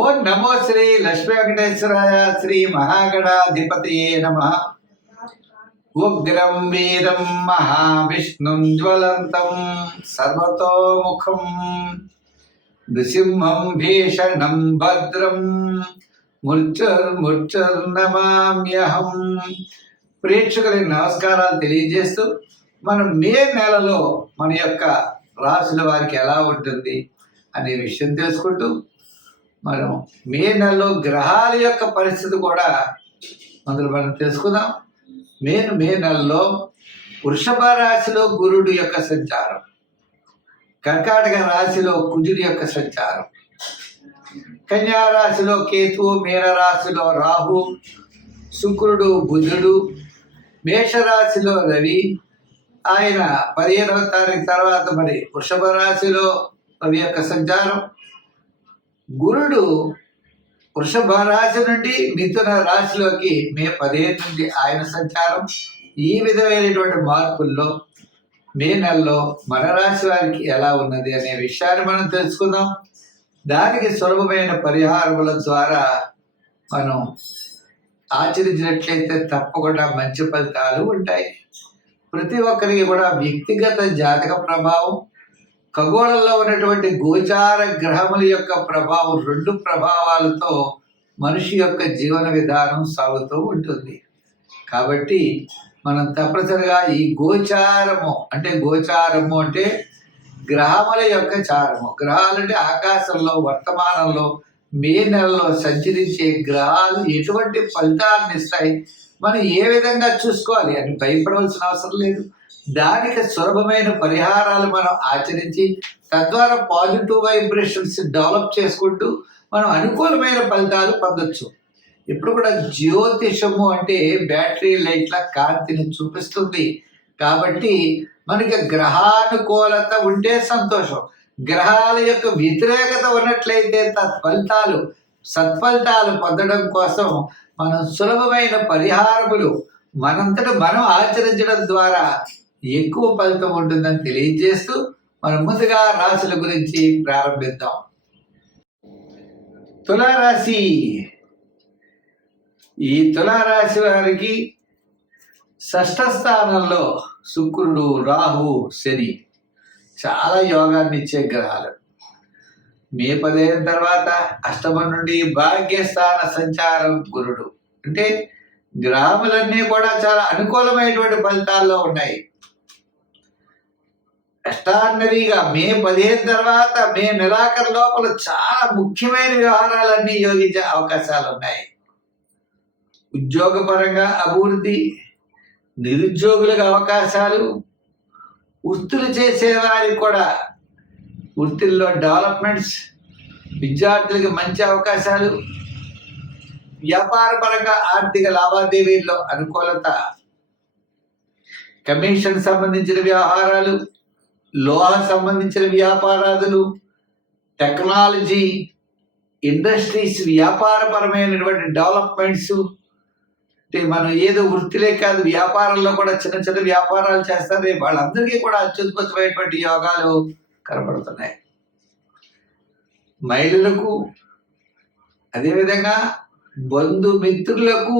ఓం నమో శ్రీ లక్ష్మీ వెంకటేశ్వరాయ శ్రీ మహాగణాధిపతయే నమః. ఉగ్రం వీరం మహావిష్ణుం జ్వలంతం సర్వతోముఖం నృసింహం భీషణం భద్రం మృత్యుర్నమామ్యహం. ప్రేక్షకులకు నమస్కారాలు తెలియజేస్తూ మనం మే నెలలో మన యొక్క రాశుల వారికి ఎలా ఉంటుంది అనే విషయం తెలుసుకుంటూ మనం మే నెలలో గ్రహాల యొక్క పరిస్థితి కూడా మనం తెలుసుకుందాం. మే నెలలో వృషభ రాశిలో గురుడు యొక్క సంచారం, కర్కాటక రాశిలో కుజుడి యొక్క సంచారం, కన్యా రాశిలో కేతువు, మీన రాశిలో రాహు, శుక్రుడు, బుధుడు, మేషరాశిలో రవి. ఆయన 15వ తారీఖు తర్వాత మరి వృషభ రాశిలో రవి యొక్క సంచారం. గురుడు వృషభ రాశి నుండి మిథున రాశిలోకి మే 15 నుండి ఆయన సంచారం. ఈ విధమైనటువంటి మార్పుల్లో మే నెలలో మన రాశి వారికి ఎలా ఉన్నది అనే విషయాన్ని మనం తెలుసుకుందాం. దానికి సులభమైన పరిహారముల ద్వారా మనం ఆచరించినట్లయితే తప్పకుండా మంచి ఫలితాలు ఉంటాయి. ప్రతి ఒక్కరికి కూడా వ్యక్తిగత జాతక ప్రభావం, ఖగోళంలో ఉన్నటువంటి గోచార గ్రహముల యొక్క ప్రభావం, 2 ప్రభావాలతో మనిషి యొక్క జీవన విధానం సాగుతూ ఉంటుంది. కాబట్టి మనం తప్పనిసరిగా ఈ గోచారము అంటే గ్రహముల యొక్క చారము. గ్రహాలంటే ఆకాశంలో వర్తమానంలో మే నెలలో సంచరించే గ్రహాలు ఎటువంటి ఫలితాలను ఇస్తాయి, మనం ఏ విధంగా చూసుకోవాలి అని భయపడవలసిన అవసరం లేదు. దానికి సులభమైన పరిహారాలు మనం ఆచరించి తద్వారా పాజిటివ్ వైబ్రేషన్స్ డెవలప్ చేసుకుంటూ మనం అనుకూలమైన ఫలితాలు పొందొచ్చు. ఇప్పుడు కూడా జ్యోతిషము అంటే బ్యాటరీ లైట్ల కాంతిని చూపిస్తుంది. కాబట్టి మనకి గ్రహానుకూలత ఉంటే సంతోషం, గ్రహాల యొక్క వ్యతిరేకత ఉన్నట్లయితే సత్ఫలితాలు పొందడం కోసం మనం సులభమైన పరిహారములు మనంతటా మనం ఆచరించడం ద్వారా ఎక్కువ ఫలితం ఉంటుందని తెలియజేస్తూ మనం ముందుగా రాశుల గురించి ప్రారంభిద్దాం. తులారాశి. ఈ తులారాశి వారికి 6వ స్థానంలో శుక్రుడు, రాహు, శని చాలా యోగాన్ని ఇచ్చే గ్రహాలు. మే 15 తర్వాత అష్టమం నుండి భాగ్యస్థాన సంచారం గురుడు. అంటే గ్రహములన్నీ కూడా చాలా అనుకూలమైనటువంటి ఫలితాల్లో ఉన్నాయి. ఎక్స్ట్రాడినరీగా మే 15 తర్వాత మే నెలాఖరు లోపల చాలా ముఖ్యమైన వ్యవహారాలన్నీ యోగించే అవకాశాలు ఉన్నాయి. ఉద్యోగపరంగా అభివృద్ధి, నిరుద్యోగులకు అవకాశాలు, వృత్తులు చేసేవారికి కూడా వృత్తుల్లో డెవలప్మెంట్స్, విద్యార్థులకి మంచి అవకాశాలు, వ్యాపారపరంగా ఆర్థిక లావాదేవీల్లో అనుకూలత, కమిషన్ సంబంధించిన వ్యవహారాలు, లోహ సంబంధించిన వ్యాపారాదులు, టెక్నాలజీ, ఇండస్ట్రీస్, వ్యాపారపరమైనటువంటి డెవలప్మెంట్స్. మనం ఏదో వృత్తిలే కాదు, వ్యాపారంలో కూడా చిన్న చిన్న వ్యాపారాలు చేస్తారు. వాళ్ళందరికీ కూడా అత్యద్భుతమైనటువంటి యోగాలు కనపడుతున్నాయి. మహిళలకు, అదేవిధంగా బంధుమిత్రులకు,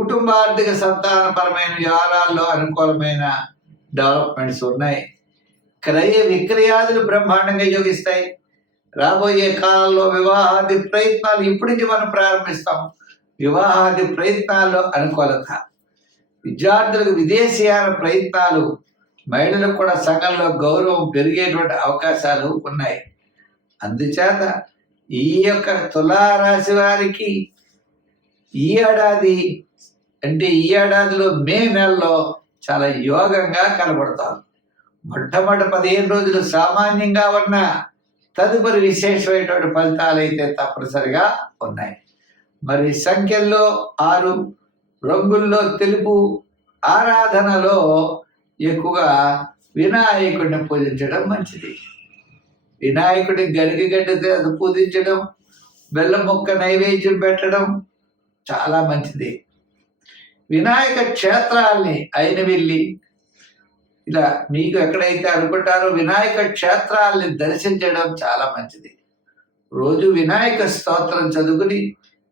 కుటుంబార్థిక సంతానపరమైన వ్యవహారాల్లో అనుకూలమైన డెవలప్మెంట్స్ ఉన్నాయి. క్రయ విక్రయాదులు బ్రహ్మాండంగా యోగిస్తాయి. రాబోయే కాలంలో వివాహాది ప్రయత్నాలు ఇప్పటి నుంచి మనం ప్రారంభిస్తాం. వివాహాది ప్రయత్నాల్లో అనుకూలత, విద్యార్థులకు విదేశీయాన ప్రయత్నాలు, మహిళలకు కూడా సంఘంలో గౌరవం పెరిగేటువంటి అవకాశాలు ఉన్నాయి. అందుచేత ఈ యొక్క తులారాశి వారికి ఈ ఏడాదిలో మే నెలలో చాలా యోగంగా కనబడతారు. మొట్టమొదటి 15 రోజులు సామాన్యంగా ఉన్న తదుపరి విశేషమైనటువంటి ఫలితాలు అయితే తప్పనిసరిగా ఉన్నాయి. మరి సంఖ్యల్లో 6, రంగుల్లో తెలుపు, ఆరాధనలో ఎక్కువగా వినాయకుడిని పూజించడం మంచిది. వినాయకుడిని గరిగగడ్డతో అది పూజించడం, బెల్లం ముక్క నైవేద్యం పెట్టడం చాలా మంచిది. వినాయక క్షేత్రాల్ని అయినవెళ్ళి ఇలా మీకు ఎక్కడైతే అనుకుంటారో వినాయక క్షేత్రాల్ని దర్శించడం చాలా మంచిది. రోజు వినాయక స్తోత్రం చదువుకుని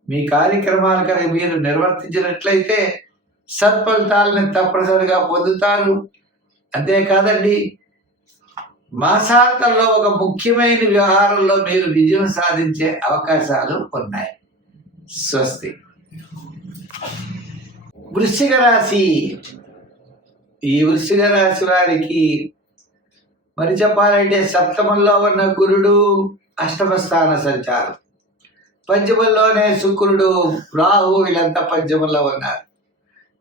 మీ కార్యక్రమాలు కనుక మీరు నిర్వర్తించినట్లయితే సత్ఫలితాలను తప్పనిసరిగా పొందుతారు. అంతేకాదండి, మాసాంతంలో ఒక ముఖ్యమైన వ్యవహారంలో మీరు విజయం సాధించే అవకాశాలు ఉన్నాయి. స్వస్తి. వృశ్చిక రాశి. ఈ వృశ్చిక రాశి వారికి మరి చెప్పాలంటే సప్తమంలో ఉన్న గురుడు అష్టమ స్థాన సంచారం, పంచమంలోనే శుక్రుడు, రాహు వీళ్ళంతా పంచమంలో ఉన్నారు.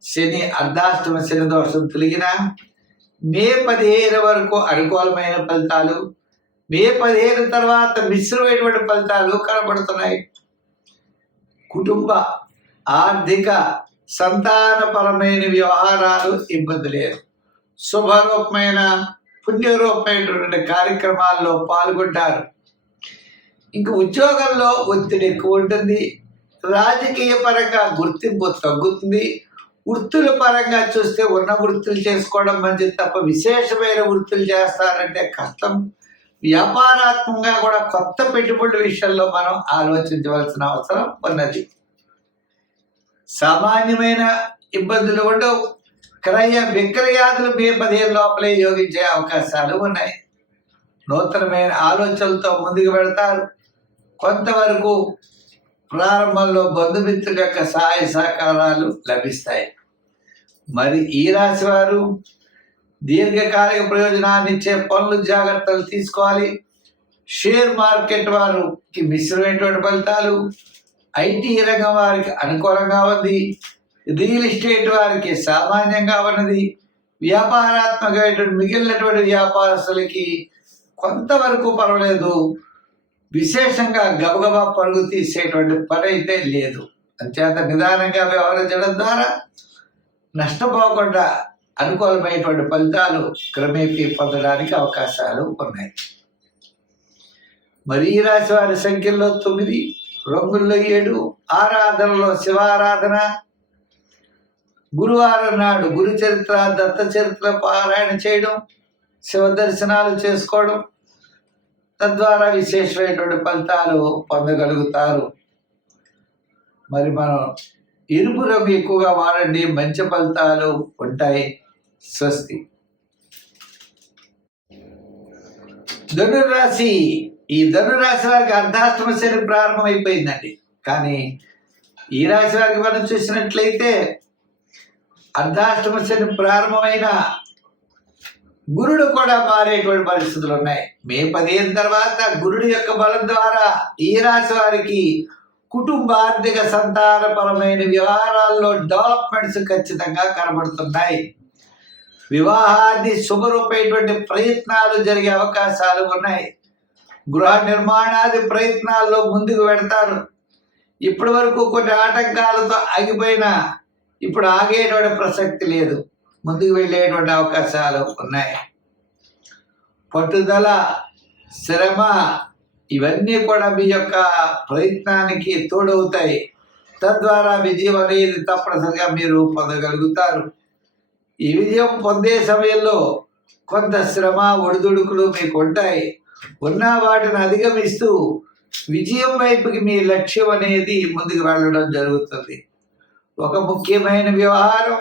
శని అర్ధాష్టమ శని దోషం తొలగిన మే 15 వరకు అనుకూలమైన ఫలితాలు, మే 15 తర్వాత మిశ్రమైనటువంటి ఫలితాలు కనబడుతున్నాయి. కుటుంబ, ఆర్థిక, సంతానపరమైన వ్యవహారాలు ఇబ్బంది లేదు. శుభరూపమైన పుణ్యరూపమైనటువంటి కార్యక్రమాల్లో పాల్గొంటారు. ఇంకా ఉద్యోగంలో ఒత్తిడి ఎక్కువ ఉంటుంది. రాజకీయ పరంగా గుర్తింపు తగ్గుతుంది. వృత్తుల పరంగా చూస్తే ఉన్న వృత్తులు చేసుకోవడం మంచిది తప్ప విశేషమైన వృత్తులు చేస్తారంటే కష్టం. వ్యాపారాత్మకంగా కూడా కొత్త పెట్టుబడుల విషయంలో మనం ఆలోచించవలసిన అవసరం ఉన్నది. సామాన్యమైన ఇబ్బందులు ఉండవు. క్రయ విక్రయాదులు మే 15 లోపలే యోగించే అవకాశాలు ఉన్నాయి. నూతనమైన ఆలోచనలతో ముందుకు వెళతారు. కొంతవరకు ప్రారంభంలో బంధుమిత్రుల యొక్క సహాయ సహకారాలు లభిస్తాయి. మరి ఈ రాశి వారు దీర్ఘకాలిక ప్రయోజనాన్ని ఇచ్చే పనులు జాగ్రత్తలు తీసుకోవాలి. షేర్ మార్కెట్ వారికి మిశ్రమైనటువంటి ఫలితాలు, ఐటీ రంగం వారికి అనుకూలంగా ఉంది, రియల్ ఎస్టేట్ వారికి సామాన్యంగా ఉన్నది, వ్యాపారాత్మకమైనటువంటి మిగిలినటువంటి వ్యాపారస్తులకి కొంతవరకు పర్వాలేదు. విశేషంగా గబగబా పరుగు తీసేటువంటి పని అయితే లేదు. అంచేత నిదానంగా వ్యవహరించడం ద్వారా నష్టపోకుండా అనుకూలమైనటువంటి ఫలితాలు క్రమేపీ పొందడానికి అవకాశాలు ఉన్నాయి. మరి ఈ రాశి వారి సంఖ్యలో 9, రంగుల్లో 7, ఆరాధనలో శివారాధన, గురువారం నాడు గురు చరిత్ర, దత్త చరిత్ర పారాయణ చేయడం, శివ దర్శనాలు చేసుకోవడం, తద్వారా విశేషమైనటువంటి ఫలితాలు పొందగలుగుతారు. మరి మనం ఎరుపు రంగు ఎక్కువగా వాడండి, మంచి ఫలితాలు ఉంటాయి. స్వస్తి. ధనురాశి. ఈ ధనురాశి వారికి అర్ధాష్టమ శని ప్రారంభం అయిపోయిందండి. కానీ ఈ రాశి వారికి మనం చూసినట్లయితే అర్ధాష్టమ శని ప్రారంభమైన గురుడు కూడా మారేటువంటి పరిస్థితులు ఉన్నాయి. మే 15 తర్వాత గురుడు యొక్క బలం ద్వారా ఈ రాశి వారికి కుటుంబ, ఆర్థిక, సంతానపరమైన వ్యవహారాల్లో డెవలప్మెంట్స్ ఖచ్చితంగా కనబడుతున్నాయి. వివాహాది శుభరూపమైనటువంటి ప్రయత్నాలు జరిగే అవకాశాలు ఉన్నాయి. గృహ నిర్మాణాది ప్రయత్నాల్లో ముందుకు వెడతారు. ఇప్పటి వరకు కొన్ని ఆటంకాలతో ఆగిపోయినా ఇప్పుడు ఆగేటువంటి ప్రసక్తి లేదు. ముందుకు వెళ్ళేటువంటి అవకాశాలు ఉన్నాయి. పట్టుదల, శ్రమ ఇవన్నీ కూడా మీ యొక్క ప్రయత్నానికి తోడవుతాయి. తద్వారా విజయం అనేది తప్పనిసరిగా మీరు పొందగలుగుతారు. ఈ విజయం పొందే సమయంలో కొంత శ్రమ, ఒడిదుడుకులు మీకు ఉంటాయి. ఉన్న వాటిని అధిగమిస్తూ విజయం వైపుకి మీ లక్ష్యం అనేది ముందుకు వెళ్ళడం జరుగుతుంది. ఒక ముఖ్యమైన వ్యవహారం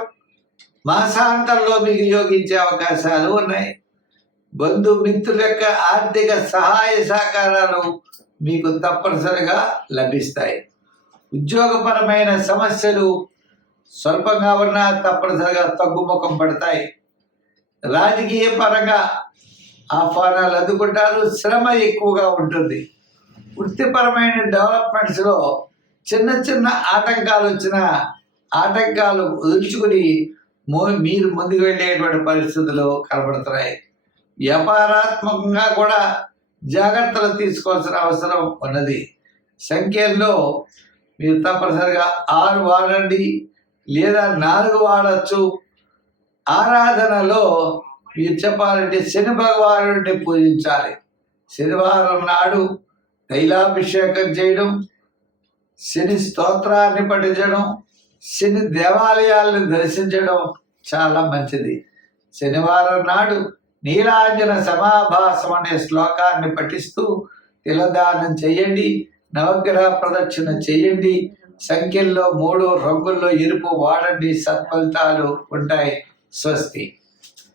మాసాంతంలో మీకు యోగించే అవకాశాలు ఉన్నాయి. బంధుమిత్రుల యొక్క ఆర్థిక సహాయ సహకారాలు మీకు తప్పనిసరిగా లభిస్తాయి. ఉద్యోగపరమైన సమస్యలు స్వల్పంగా ఉన్నా తప్పనిసరిగా తగ్గుముఖం పడతాయి. రాజకీయ పరంగా ఆహ్వానాలు అందుకుంటారు. శ్రమ ఎక్కువగా ఉంటుంది. వృత్తిపరమైన డెవలప్మెంట్స్లో చిన్న చిన్న ఆటంకాలు వచ్చినా ఆటంకాలు వదులుచుకుని మీరు ముందుకు వెళ్ళేటువంటి పరిస్థితులు కనబడుతున్నాయి. వ్యాపారాత్మకంగా కూడా జాగ్రత్తలు తీసుకోవాల్సిన అవసరం ఉన్నది. సంఖ్యల్లో మీరు తప్పనిసరిగా 6 వాడండి, లేదా 4 వాడచ్చు. ఆరాధనలో మీరు చెప్పాలంటే శని భగవానుడిని పూజించాలి. శనివారం నాడు తైలాభిషేకం చేయడం, శని స్తోత్రాన్ని పఠించడం, శని దేవాలయాలను దర్శించడం చాలా మంచిది. శనివారం నాడు నీలాంజన సమాభాసం అనే శ్లోకాన్ని పఠిస్తూ తిలదానం చేయండి, నవగ్రహ ప్రదక్షిణ చేయండి, సంఖ్యల్లో 3 రంగుల్లో ఎరుపు వాడండి, సత్ఫలితాలు ఉంటాయి. స్వస్తి.